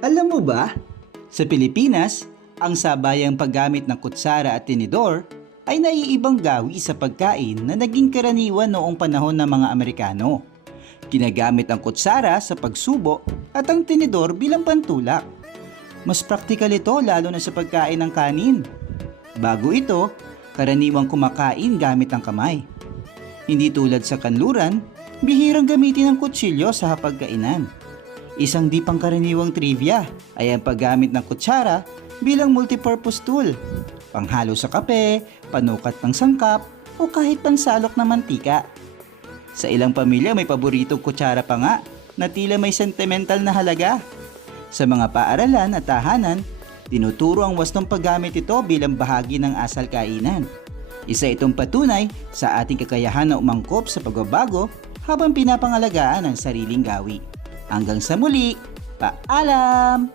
Alam mo ba, sa Pilipinas, ang sabayang paggamit ng kutsara at tinidor ay naiibang gawi sa pagkain na naging karaniwan noong panahon ng mga Amerikano. Ginagamit ang kutsara sa pagsubo at ang tinidor bilang pantulak. Mas praktikal ito lalo na sa pagkain ng kanin. Bago ito, karaniwang kumakain gamit ang kamay. Hindi tulad sa kanluran, bihirang gamitin ang kutsilyo sa hapagkainan. Isang di pangkaraniwang trivia ay ang paggamit ng kutsara bilang multipurpose tool. Panghalo sa kape, panukat ng sangkap, o kahit pansalok ng mantika. Sa ilang pamilya may paboritong kutsara pa nga na tila may sentimental na halaga. Sa mga paaralan at tahanan, tinuturo ang wastong paggamit ito bilang bahagi ng asal kainan. Isa itong patunay sa ating kakayahan na umangkop sa pagbabago habang pinapangalagaan ang sariling gawi. Hanggang sa muli, paalam!